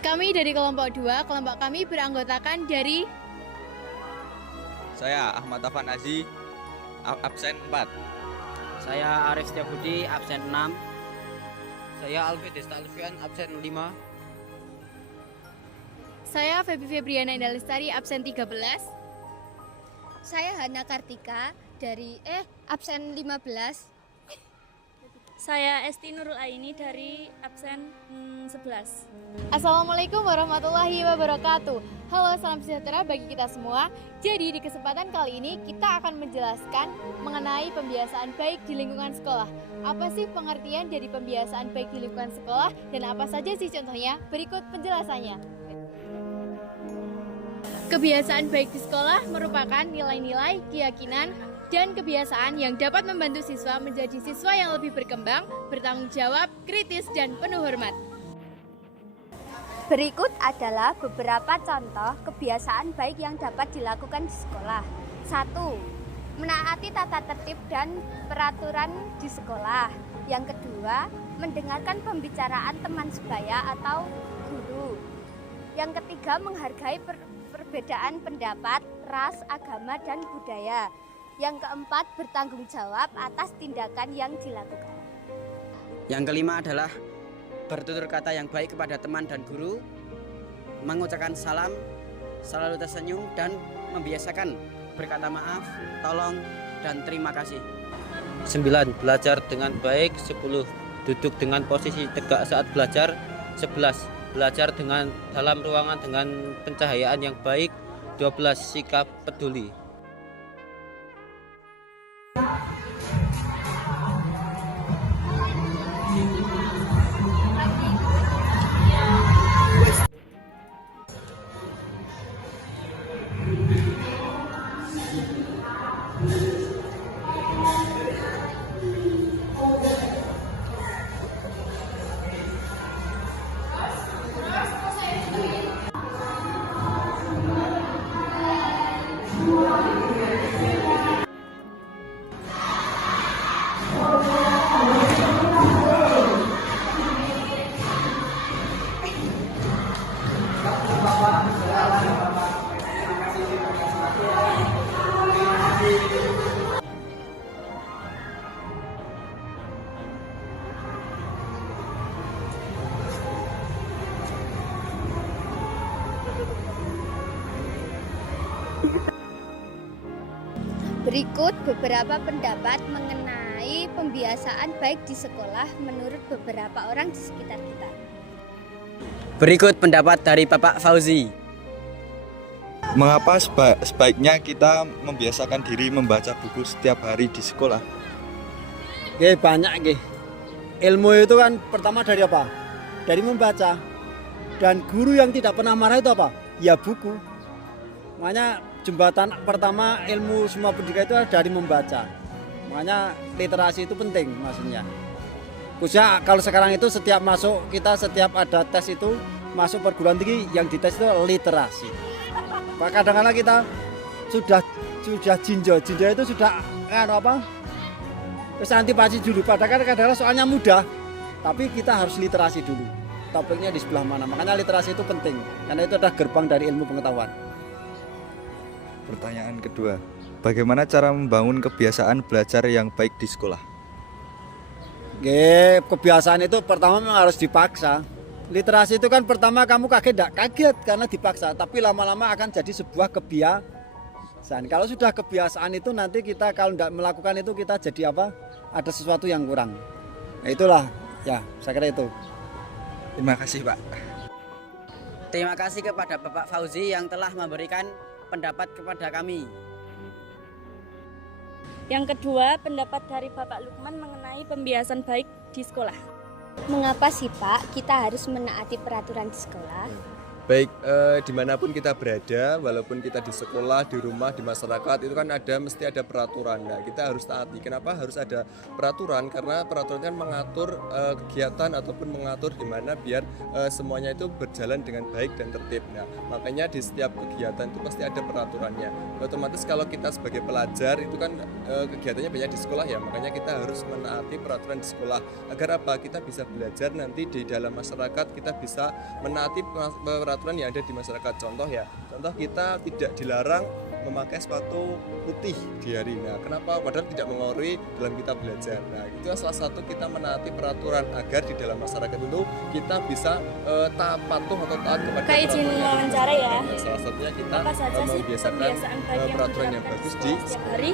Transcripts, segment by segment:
Kami dari kelompok 2, kelompok kami beranggotakan dari Saya Ahmad Afan Aziz, absen 4. Saya Arif Setiabudi, absen 6. Saya Alfi Desta Alfian, absen 5. Saya Febi Febriana Indah Lestari, absen 13. Saya Hana Kartika dari absen 15. Saya Esti Nurul Aini dari absen 11. Assalamualaikum warahmatullahi wabarakatuh. Halo, salam sejahtera bagi kita semua. Jadi di kesempatan kali ini kita akan menjelaskan mengenai pembiasaan baik di lingkungan sekolah. Apa sih pengertian dari pembiasaan baik di lingkungan sekolah dan apa saja sih contohnya? Berikut penjelasannya. Kebiasaan baik di sekolah merupakan nilai-nilai, keyakinan, dan kebiasaan yang dapat membantu siswa menjadi siswa yang lebih berkembang, bertanggung jawab, kritis, dan penuh hormat. Berikut adalah beberapa contoh kebiasaan baik yang dapat dilakukan di sekolah. 1. Menaati tata tertib dan peraturan di sekolah. Yang kedua, mendengarkan pembicaraan teman sebaya atau guru. Yang ketiga, menghargai perbedaan pendapat, ras, agama, dan budaya. Yang keempat, bertanggung jawab atas tindakan yang dilakukan. Yang kelima adalah bertutur kata yang baik kepada teman dan guru, mengucapkan salam, selalu tersenyum, dan membiasakan berkata maaf, tolong, dan terima kasih. 9. Belajar dengan baik. 10. Duduk dengan posisi tegak saat belajar. 11. Belajar dalam ruangan dengan pencahayaan yang baik. 12. Sikap peduli. Berikut beberapa pendapat mengenai pembiasaan baik di sekolah menurut beberapa orang di sekitar kita. Berikut pendapat dari Bapak Fauzi. Mengapa sebaiknya kita membiasakan diri membaca buku setiap hari di sekolah? Banyak. Ilmu itu kan pertama dari apa? Dari membaca. Dan guru yang tidak pernah marah itu apa? Ya buku. Makanya jembatan pertama ilmu semua pendidikan itu dari membaca. Makanya literasi itu penting maksudnya. Khususnya kalau sekarang itu setiap ada tes itu masuk perguruan tinggi yang dites itu literasi. Kadang-kadang kita sudah jinjo itu sudah terus antipati dulu. Padahal kadang-kadang soalnya mudah, tapi kita harus literasi dulu. Topiknya di sebelah mana? Makanya literasi itu penting karena itu adalah gerbang dari ilmu pengetahuan. Pertanyaan kedua, bagaimana cara membangun kebiasaan belajar yang baik di sekolah? Kebiasaan itu pertama memang harus dipaksa. Literasi itu kan pertama kamu kaget karena dipaksa, tapi lama-lama akan jadi sebuah kebiasaan. Kalau sudah kebiasaan itu nanti kita kalau tidak melakukan itu kita jadi apa? Ada sesuatu yang kurang. Nah, itulah ya, saya kira itu. Terima kasih, Pak. Terima kasih kepada Bapak Fauzi yang telah memberikan pendapat kepada kami. Yang kedua, pendapat dari Bapak Lukman mengenai pembiasan baik di sekolah. Mengapa sih Pak kita harus menaati peraturan di sekolah? Baik dimanapun kita berada, walaupun kita di sekolah, di rumah, di masyarakat, itu kan mesti ada peraturan. Nah, kita harus taati. Kenapa harus ada peraturan? Karena peraturan kan mengatur kegiatan ataupun mengatur di mana biar semuanya itu berjalan dengan baik dan tertib. Nah, makanya di setiap kegiatan itu pasti ada peraturannya. Otomatis kalau kita sebagai pelajar itu kan kegiatannya banyak di sekolah ya, makanya kita harus menaati peraturan di sekolah. Agar apa? Kita bisa belajar nanti di dalam masyarakat, kita bisa menaati peraturan yang ada di masyarakat. Contoh kita tidak dilarang memakai sepatu putih di hari ini. Nah, kenapa? Padahal tidak mengaruhi dalam kita belajar. Nah, itu salah satu kita menaati peraturan agar di dalam masyarakat itu kita bisa patuh atau taat kepada Kak izin wawancara ya. Nah, salah satunya kita Apa saja sih membiasakan pembiasaan baik yang peraturan yang diterapkan bagus di di sekolah setiap hari?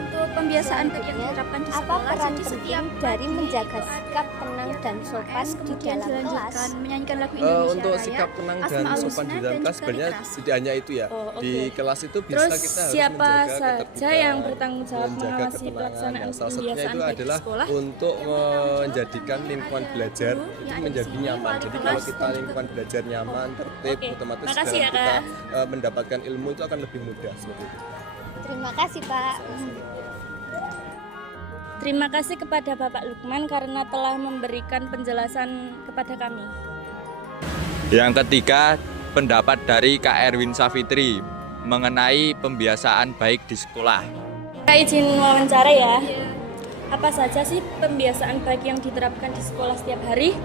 Untuk pembiasaan baik yang diterapkan di Apa sekolah, peran jadi penting setiap dari pagi menjaga itu sikap ada tenang kegiatan dan sopan IPS, di kemudian dalam kelas? dilanjutkan menyanyikan lagu Indonesia untuk Raya, sikap tenang dan Asmaul sopan Husna, di dalam dan kelas juga sebenarnya literasi. tidak hanya itu ya. Oh, oke. Di kelas itu bisa Terus kita harus siapa menjaga saja ketertiban, yang bertanggung jawab menjaga mengawasi ketenangan. pelaksanaan Nah, salah satunya pembiasaan itu baik di adalah sekolah? untuk menjadikan lingkungan belajar guru itu yang ada menjadi di sini, nyaman. wali Jadi kelas, kalau kita dan juga lingkungan belajar nyaman, tertib, Oke. otomatis Makasih dalam ya, kita Kak. mendapatkan ilmu itu akan lebih mudah seperti itu. Terima kasih Pak. Terima kasih kepada Bapak Lukman karena telah memberikan penjelasan kepada kami. Yang ketiga, pendapat dari Kak Erwin Safitri mengenai pembiasaan baik di sekolah. Kak izin wawancara ya. Apa saja sih pembiasaan baik yang diterapkan di sekolah setiap hari?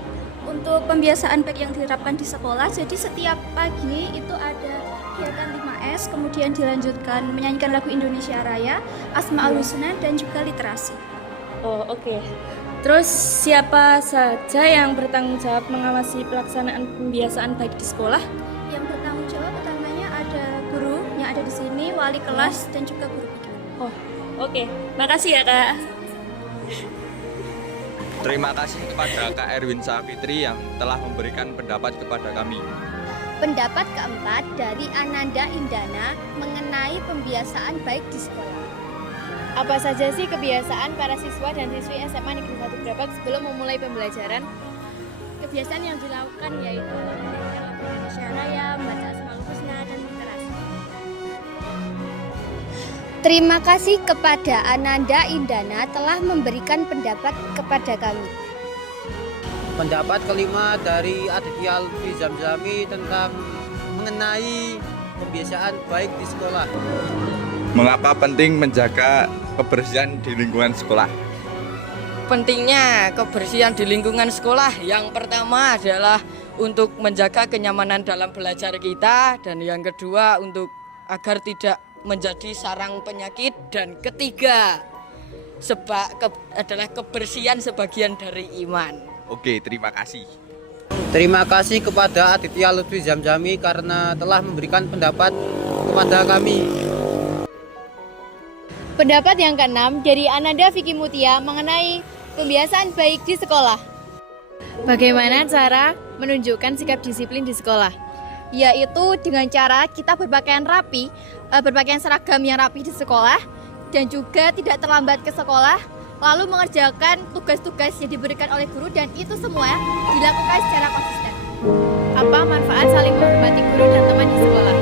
Untuk pembiasaan baik yang diterapkan di sekolah, jadi setiap pagi itu ada kegiatan 5S, kemudian dilanjutkan menyanyikan lagu Indonesia Raya, Asmaul Husna, dan juga literasi. Oh, oke. Terus siapa saja yang bertanggung jawab mengawasi pelaksanaan pembiasaan baik di sekolah? Yang bertanggung jawab utamanya ada guru yang ada di sini, wali kelas, dan juga guru bidan. Oh, oke. Makasih ya, Kak. Terima kasih kepada Kak Erwin Safitri yang telah memberikan pendapat kepada kami. Pendapat keempat dari Ananda Indana mengenai pembiasaan baik di sekolah. Apa saja sih kebiasaan para siswa dan siswi SMA Negeri 1 Grabak sebelum memulai pembelajaran? Kebiasaan yang dilakukan yaitu menyanyikan lagu Indonesia Raya, membaca Asmaul Husna, dan literasi. Terima kasih kepada Ananda Indana telah memberikan pendapat kepada kami. Pendapat kelima dari Aditya Lutfi Zamzami tentang mengenai pembiasaan baik di sekolah. Mengapa penting menjaga kebersihan di lingkungan sekolah? Pentingnya kebersihan di lingkungan sekolah yang pertama adalah untuk menjaga kenyamanan dalam belajar kita, dan yang kedua untuk agar tidak menjadi sarang penyakit, dan ketiga adalah kebersihan sebagian dari iman. Oke, terima kasih. Terima kasih kepada Aditya Lutfi Zamzami karena telah memberikan pendapat kepada kami. Pendapat yang keenam dari Ananda Vicky Mutia mengenai pembiasaan baik di sekolah. Bagaimana cara menunjukkan sikap disiplin di sekolah? Yaitu dengan cara kita berpakaian rapi, berpakaian seragam yang rapi di sekolah, dan juga tidak terlambat ke sekolah, lalu mengerjakan tugas-tugas yang diberikan oleh guru, dan itu semua dilakukan secara konsisten. Apa manfaat saling menghormati guru dan teman di sekolah?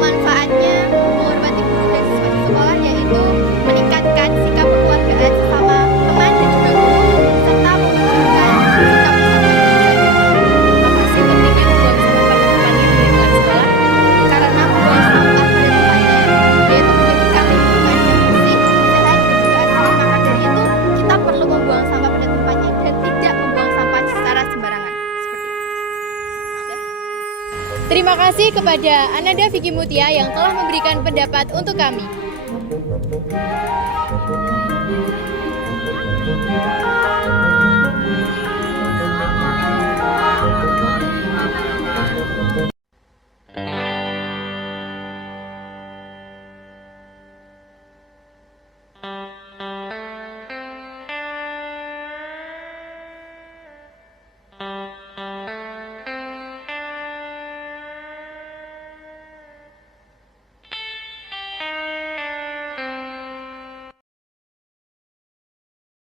Manfaatnya menghormati guru dan siswa di sekolah yaitu meningkatkan sikap kekeluargaan sesama teman dan juga guru, serta menunjukkan sikap bersama. Apa sih pentingnya membuang sampah pada tempatnya di lingkungan sekolah? Karena membuang sampah pada tempatnya yaitu menjadikan lingkungan yang bersih, sehat, dan juga asri. Maka dari itu kita perlu membuang sampah pada tempatnya dan tidak membuang sampah secara sembarangan. Terima kasih kepada Ananda Vicky Mutia yang telah memberikan pendapat untuk kami.